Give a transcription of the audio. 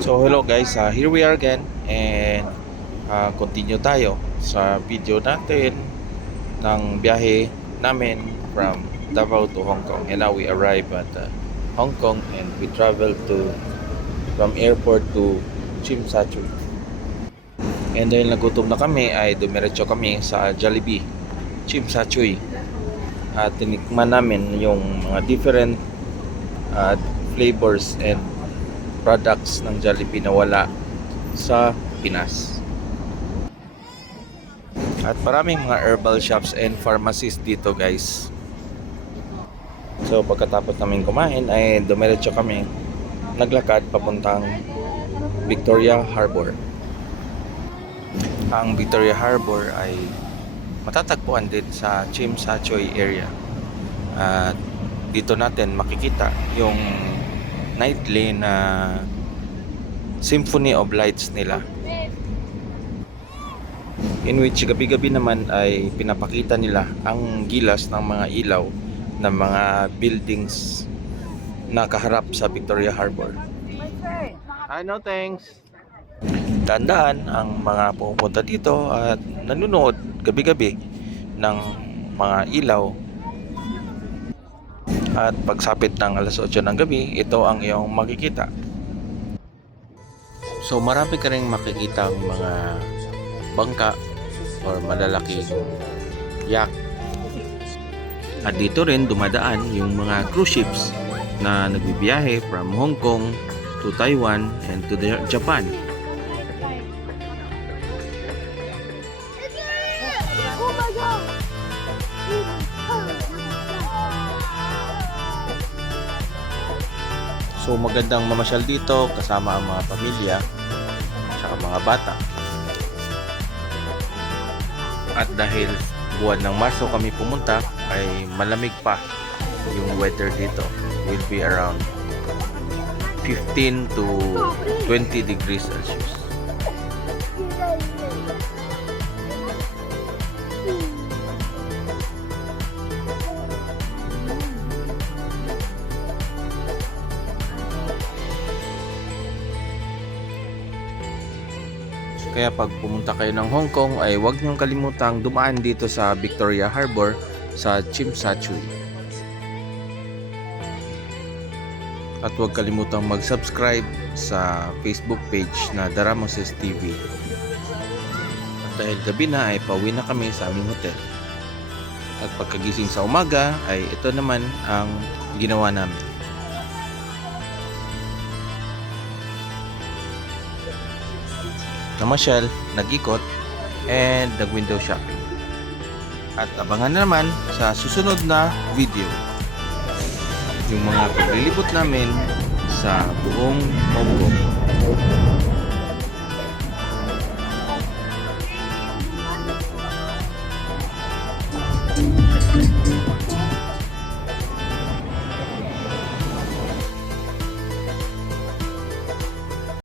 So hello guys, here we are again and continue tayo sa video natin ng biyahe namin from Davao to Hong Kong. And now we arrive at Hong Kong and we travel from airport to Tsim Sha Tsui. And dahil nagutom na kami ay dumiretso kami sa Jollibee Tsim Sha Tsui at tinikman namin yung mga different flavors and products ng Jollibee na wala sa Pinas. At maraming mga herbal shops and pharmacies dito guys. So pagkatapos namin kumain ay dumiretso kami naglakad papuntang Victoria Harbor. Ang Victoria Harbor ay matatagpuan din sa Tsim Sha Tsui area. At dito natin makikita yung nightly na symphony of lights nila, in which gabi-gabi naman ay pinapakita nila ang gilas ng mga ilaw ng mga buildings na kaharap sa Victoria Harbor. I know, thanks. Tandaan ang mga pupunta dito at nanonood gabi-gabi ng mga ilaw. At pagsapit ng alas 8 ng gabi, ito ang iyong makikita. So marami ka rin makikita ang mga bangka or malalaking yacht. At dito rin dumadaan yung mga cruise ships na nagbibiyahe from Hong Kong to Taiwan and to Japan. Oh my God! So magandang mamasyal dito kasama ang mga pamilya at mga bata. At dahil buwan ng Marso kami pumunta ay malamig pa yung weather dito. Will be around 15 to 20 degrees Celsius. Kaya pag pumunta kayo ng Hong Kong ay huwag niyong kalimutang dumaan dito sa Victoria Harbor sa Tsim Sha Tsui. At huwag kalimutang mag-subscribe sa Facebook page na Daramoses TV. At dahil gabi na ay pauwi na kami sa aming hotel. At pagkagising sa umaga ay ito naman ang ginawa namin. Namasyal, nag-ikot, and nag-window shopping. At abangan na naman sa susunod na video yung mga paglilibot namin sa buong Hong Kong.